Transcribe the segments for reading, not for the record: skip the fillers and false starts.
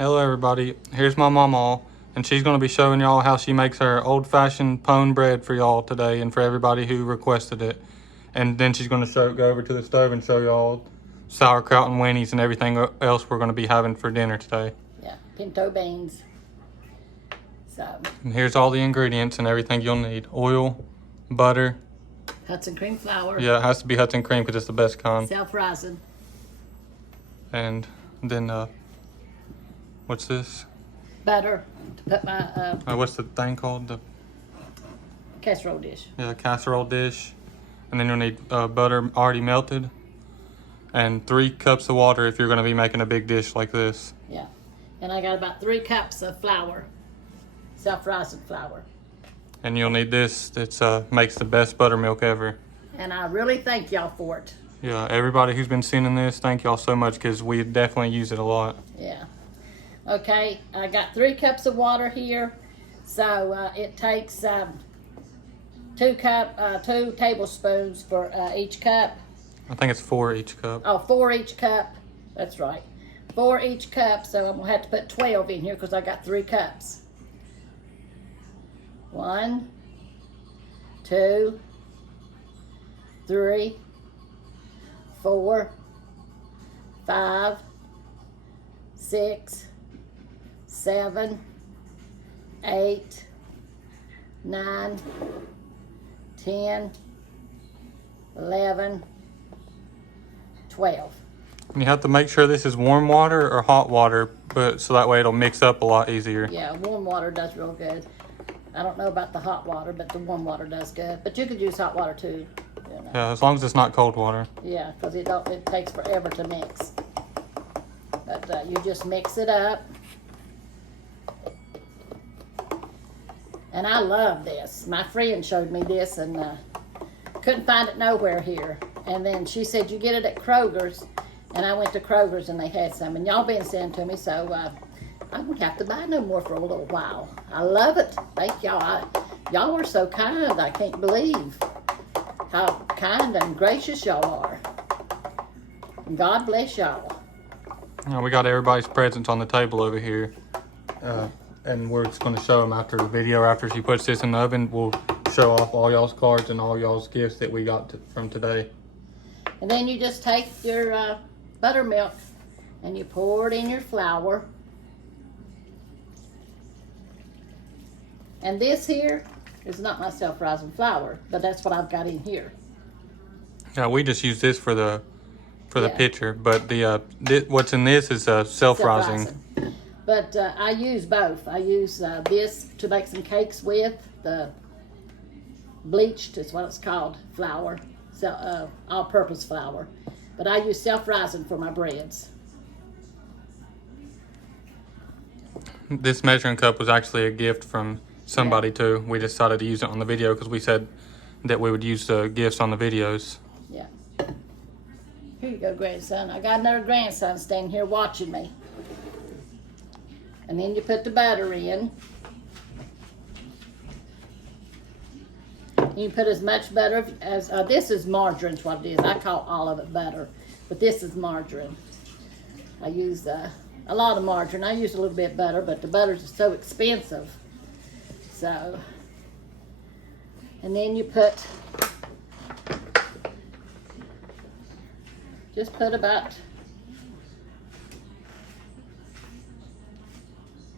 Hello everybody, here's my mamaw, and she's going to be showing y'all how she makes her old-fashioned pone bread for y'all today and for everybody who requested it. And then she's going to go over to the stove and show y'all sauerkraut and weenies and everything else we're going to be having for dinner today. Yeah, pinto beans. And here's all the ingredients and everything you'll need. Oil, butter. Hudson cream flour. Yeah, it has to be Hudson cream because it's the best kind. Self-rising. And then, what's this? Butter to put my What's the thing called? The casserole dish. Yeah, casserole dish. And then you'll need butter already melted. And 3 cups of water if you're going to be making a big dish like this. Yeah. And I got about 3 cups of flour. Self-rising flour. And you'll need this. It makes the best buttermilk ever. And I really thank y'all for it. Yeah, everybody who's been sending this, thank y'all so much because we definitely use it a lot. Yeah. Okay, I got 3 cups of water here. So it takes 2 tablespoons for each cup. I think it's 4 each cup. Oh, 4 each cup. That's right. 4 each cup. So I'm going to have to put 12 in here because I got 3 cups. 1, 2, 3, 4, 5, 6, 7, 8, 9, 10, 11, 12. And you have to make sure this is warm water or hot water, but so that way it'll mix up a lot easier. Yeah, warm water does real good. I don't know about the hot water, but the warm water does good. But you could use hot water too. You know. Yeah, as long as it's not cold water. Yeah, because it takes forever to mix. But you just mix it up. And I love this. My friend showed me this and couldn't find it nowhere here. And then she said, you get it at Kroger's. And I went to Kroger's and they had some. And y'all been sending to me, so I won't have to buy no more for a little while. I love it. Thank y'all. Y'all are so kind. I can't believe how kind and gracious y'all are. And God bless y'all. Now we got everybody's presents on the table over here. And we're just going to show them after the video. After she puts this in the oven, we'll show off all y'all's cards and all y'all's gifts that we got from today. And then you just take your buttermilk and you pour it in your flour. And this here is not my self-rising flour, but that's what I've got in here. Yeah, we just use this for the picture, but the what's in this is self-rising. But I use both. I use this to make some cakes with, the bleached is what it's called, flour, all-purpose flour. But I use self-rising for my breads. This measuring cup was actually a gift from somebody too. We decided to use it on the video because we said that we would use the gifts on the videos. Yeah. Here you go, grandson. I got another grandson standing here watching me. And then you put the butter in. You put as much butter as, this is margarine is what it is. I call all of it butter, but this is margarine. I use a lot of margarine. I use a little bit of butter, but the butters are so expensive. So, and then you just put about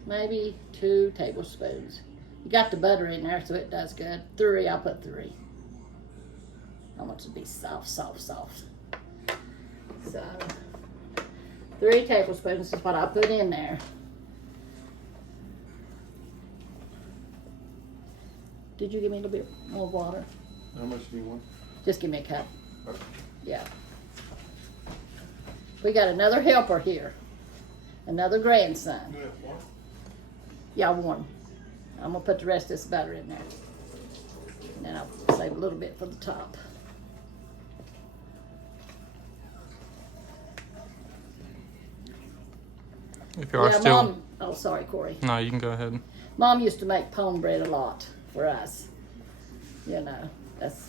maybe 2 tablespoons. You got the butter in there, so it does good. 3, I'll put 3. I want it to be soft. So, 3 tablespoons is what I put in there. Did you give me a little bit more water? How much do you want? Just give me a cup. Okay. Yeah. We got another helper here. Another grandson. You have one? Yeah, 1. I'm going to put the rest of this butter in there. And then I'll save a little bit for the top. If you are Mom, oh, sorry, Corey. No, you can go ahead. Mom used to make pone bread a lot for us. You know, that's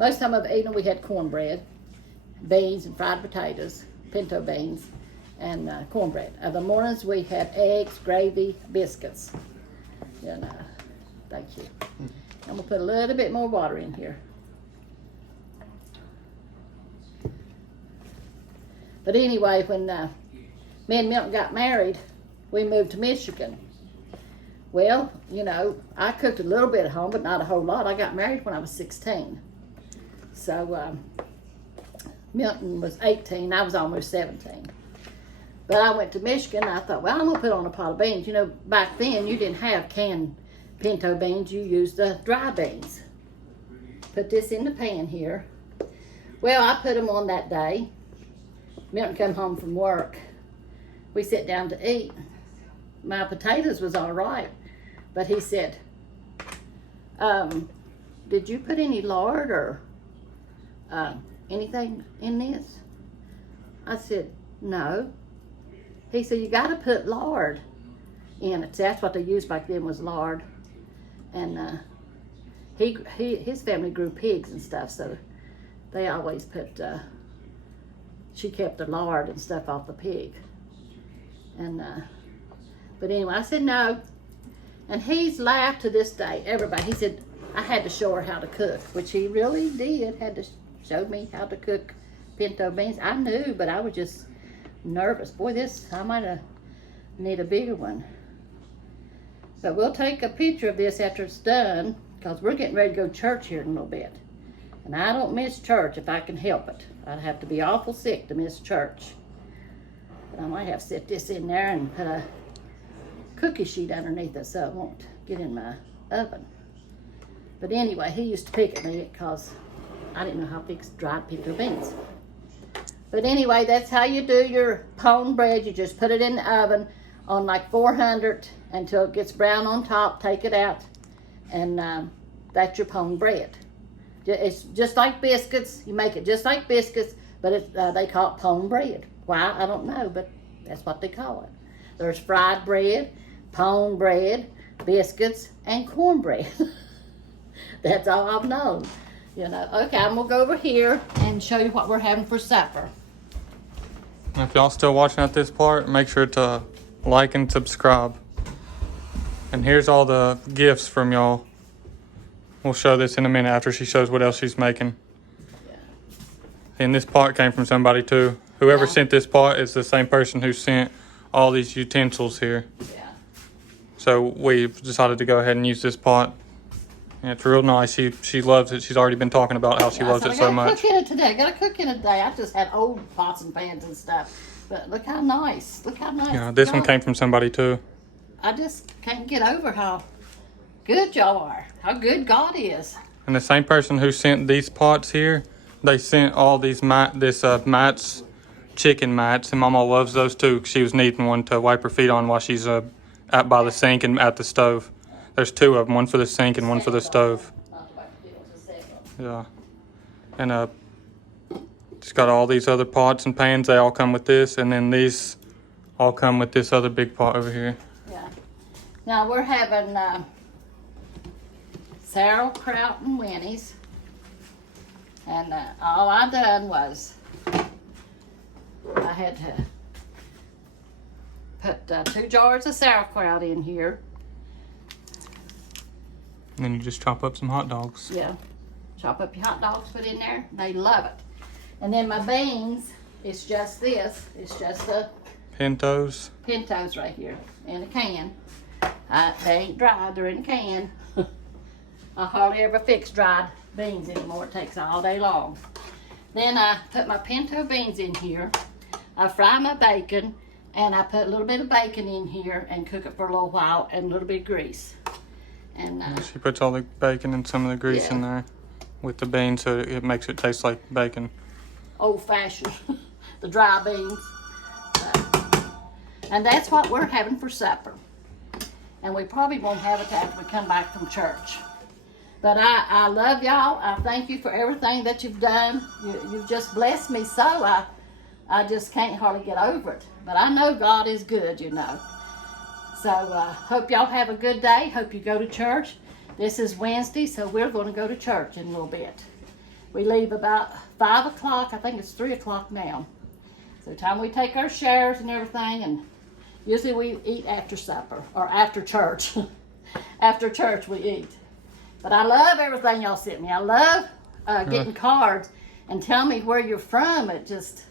most time I've eaten we had cornbread, beans and fried potatoes, pinto beans, and cornbread. The mornings we had eggs, gravy, biscuits. And thank you. I'm gonna put a little bit more water in here. But anyway, when me and Milton got married, we moved to Michigan. Well, you know, I cooked a little bit at home, but not a whole lot. I got married when I was 16. So Milton was 18, I was almost 17. But I went to Michigan, and I thought, well, I'm gonna put on a pot of beans. You know, back then you didn't have canned pinto beans, you used the dry beans. Put this in the pan here. Well, I put them on that day. Milton come home from work. We sit down to eat. My potatoes was all right, but he said, did you put any lard or anything in this? I said, no. He said, you gotta put lard in it. That's what they used back then, was lard. And his family grew pigs and stuff, so they always put, she kept the lard and stuff off the pig. And but anyway, I said no. And he's laughed to this day, everybody. He said, I had to show her how to cook, which he really did, had to show me how to cook pinto beans. I knew, but I was just nervous. Boy, I might have need a bigger one. But we'll take a picture of this after it's done, because we're getting ready to go to church here in a little bit. And I don't miss church if I can help it. I'd have to be awful sick to miss church. But I might have to set this in there and put a cookie sheet underneath it so it won't get in my oven. But anyway, he used to pick at me because I didn't know how to fix dried pinto beans. But anyway, that's how you do your pone bread. You just put it in the oven on like 400 until it gets brown on top. Take it out, and that's your pone bread. It's just like biscuits. You make it just like biscuits, but they call it pone bread. Why, I don't know, but that's what they call it. There's fried bread, pone bread, biscuits, and cornbread. That's all I've known. You know. Okay, I'm gonna go over here and show you what we're having for supper. If y'all still watching at this part, make sure to like and subscribe. And here's all the gifts from y'all. We'll show this in a minute after she shows what else she's making. Yeah. And this pot came from somebody too. Whoever sent this pot is the same person who sent all these utensils here. Yeah. So we've decided to go ahead and use this pot. And it's real nice. She loves it. She's already been talking about how she loves it so much. I gotta cook in it today. Gotta cook in it today. I just had old pots and pans and stuff. But look how nice. Look how nice. Yeah, this one came from somebody too. I just can't get over how good y'all are. How good God is. And the same person who sent these pots here, they sent all these mats, chicken mats, and Mama loves those too. She was needing one to wipe her feet on while she's out by the sink and at the stove. There's two of them, one for the sink and one for the stove. Yeah. And it's got all these other pots and pans. They all come with this, and then these all come with this other big pot over here. Yeah. Now we're having sauerkraut and Winnie's. And all I done was I had to put 2 jars of sauerkraut in here. And then you just chop up some hot dogs. Yeah. Chop up your hot dogs, put in there. They love it. And then my beans, it's just this. It's just the Pintos. pintos right here in a can. They ain't dried, they're in a can. I hardly ever fix dried beans anymore. It takes all day long. Then I put my pinto beans in here. I fry my bacon, and I put a little bit of bacon in here and cook it for a little while, and a little bit of grease. And she puts all the bacon and some of the grease in there with the beans, so it makes it taste like bacon. Old-fashioned, the dry beans. And that's what we're having for supper. And we probably won't have it after we come back from church. But I love y'all. I thank you for everything that you've done. You've just blessed me so. I just can't hardly get over it. But I know God is good, you know. So hope y'all have a good day. Hope you go to church. This is Wednesday, so we're going to go to church in a little bit. We leave about 5 o'clock. I think it's 3 o'clock now. So time we take our showers and everything, and usually we eat after supper or after church. After church we eat. But I love everything y'all sent me. I love getting cards and tell me where you're from. It just,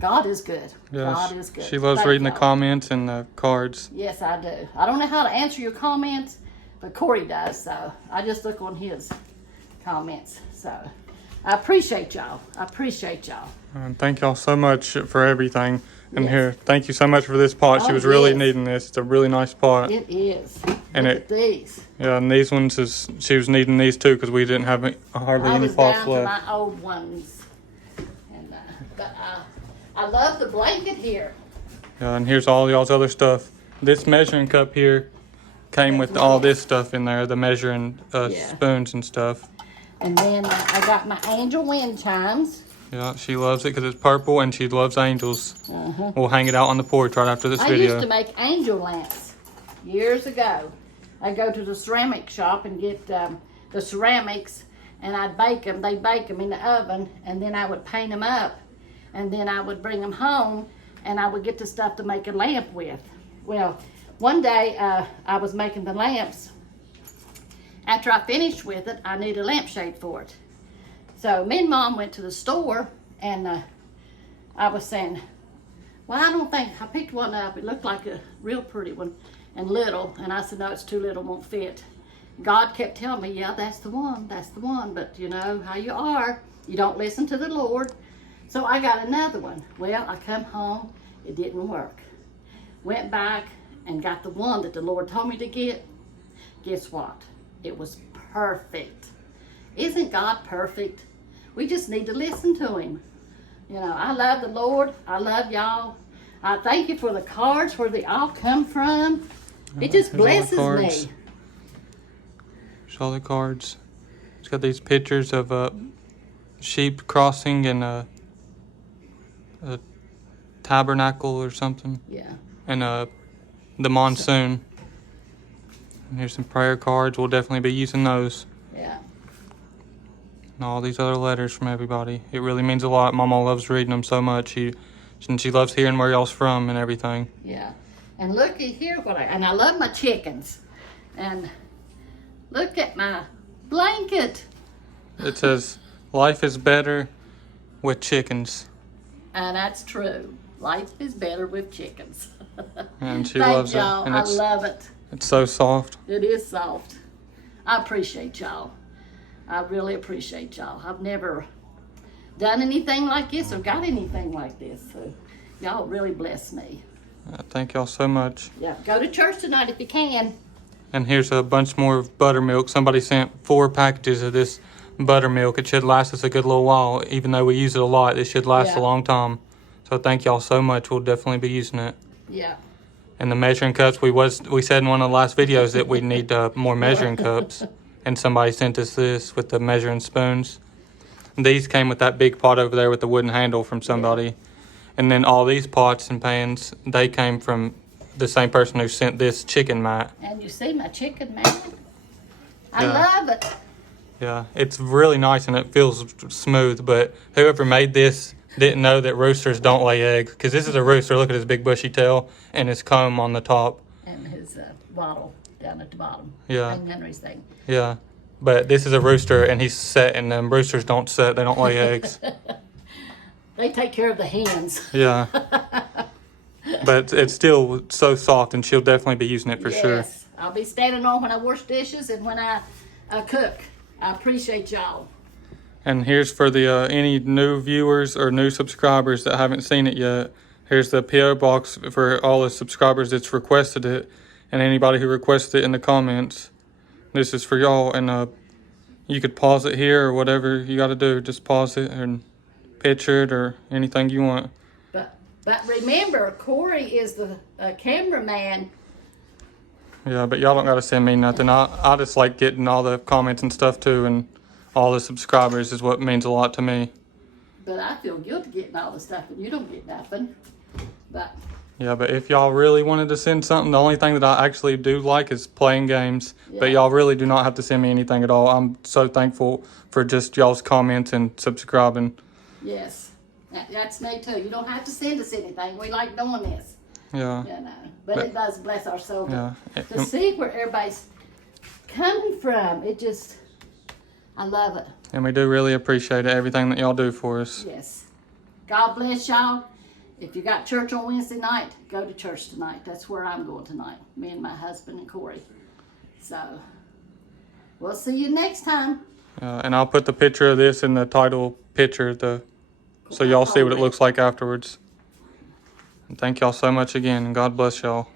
God is good. Yeah, God is good. She loves Thank reading the y'all. comments and the cards. Yes, I do. I don't know how to answer your comments, but Corey does, so I just look on his comments. So I appreciate y'all. I appreciate y'all. And thank y'all so much for everything. And Yes. here, thank you so much for this pot. She Oh, was really yes. needing this. It's a really nice pot. It is. And Look at these. Yeah, and these ones she was needing these too because we didn't have hardly I any was pots down to left. my old ones. And, but I love the blanket here. Yeah, and here's all y'all's other stuff. This measuring cup here came with all this stuff in there, the measuring spoons and stuff. And then I got my angel wind chimes. Yeah, she loves it because it's purple and she loves angels. We'll hang it out on the porch right after this I video. used to make angel lamps years ago. I'd go to the ceramic shop and get the ceramics, and I'd bake them. They'd bake them in the oven, and then I would paint them up, and then I would bring them home, and I would get the stuff to make a lamp with. Well, one day I was making the lamps. After I finished with it, I needed a lampshade for it. So me and Mom went to the store, and I was saying, well, I picked one up. It looked like a real pretty one and little. And I said, no, it's too little, won't fit. God kept telling me, yeah, that's the one. But you know how you are. You don't listen to the Lord. So I got another one. Well, I come home. It didn't work. Went back and got the one that the Lord told me to get. Guess what? It was perfect. Isn't God perfect? We just need to listen to him. You know, I love the Lord. I love y'all. I thank you for the cards, where they all come from. It just blesses me. Here's all the cards. It's got these pictures of sheep crossing and a tabernacle or something. Yeah. And the monsoon. And here's some prayer cards. We'll definitely be using those. Yeah. And all these other letters from everybody. It really means a lot. Mama loves reading them so much. She loves hearing where y'all's from and everything. Yeah. And looky here and I love my chickens. And look at my blanket. It says, life is better with chickens. And that's true. Life is better with chickens. And she Thank loves y'all. it. And I love it. It's so soft. It is soft. I appreciate y'all. I really appreciate y'all. I've never done anything like this or got anything like this. So y'all really bless me. Thank y'all so much. Yeah, go to church tonight if you can. And here's a bunch more of buttermilk. Somebody sent 4 packages of this buttermilk. It should last us a good little while. Even though we use it a lot, it should last a long time. So thank y'all so much. We'll definitely be using it. Yeah. And the measuring cups, we said in one of the last videos that we need more measuring cups. And somebody sent us this with the measuring spoons. These came with that big pot over there with the wooden handle from somebody. Yeah. And then all these pots and pans, they came from the same person who sent this chicken mat. And you see my chicken mat? I love it. Yeah, it's really nice and it feels smooth, but whoever made this didn't know that roosters don't lay eggs. Because this is a rooster. Look at his big bushy tail and his comb on the top. And his bottle down at the bottom. Yeah. And Henry's thing. Yeah. But this is a rooster and he's set, and them roosters don't set. They don't lay eggs. They take care of the hens. Yeah. But it's still so soft, and she'll definitely be using it for sure. Yes. I'll be standing on when I wash dishes and when I cook. I appreciate y'all. And here's for the any new viewers or new subscribers that haven't seen it yet. Here's the P.O. box for all the subscribers that's requested it, and anybody who requested it in the comments. This is for y'all, and you could pause it here or whatever you got to do. Just pause it and picture it or anything you want. But remember, Corey is the cameraman. Yeah, but y'all don't got to send me nothing. I just like getting all the comments and stuff too, and all the subscribers is what means a lot to me. But I feel guilty getting all the stuff and you don't get nothing. But yeah, but if y'all really wanted to send something, the only thing that I actually do like is playing games. Yeah. But y'all really do not have to send me anything at all. I'm so thankful for just y'all's comments and subscribing. Yes. That's me too. You don't have to send us anything. We like doing this. Yeah. You know, but it does bless our soul. Yeah. To see where everybody's coming from, I love it. And we do really appreciate everything that y'all do for us. Yes. God bless y'all. If you got church on Wednesday night, go to church tonight. That's where I'm going tonight. Me and my husband and Corey. So, we'll see you next time. And I'll put the picture of this in the title picture so y'all see what it looks like afterwards. And thank y'all so much again, and God bless y'all.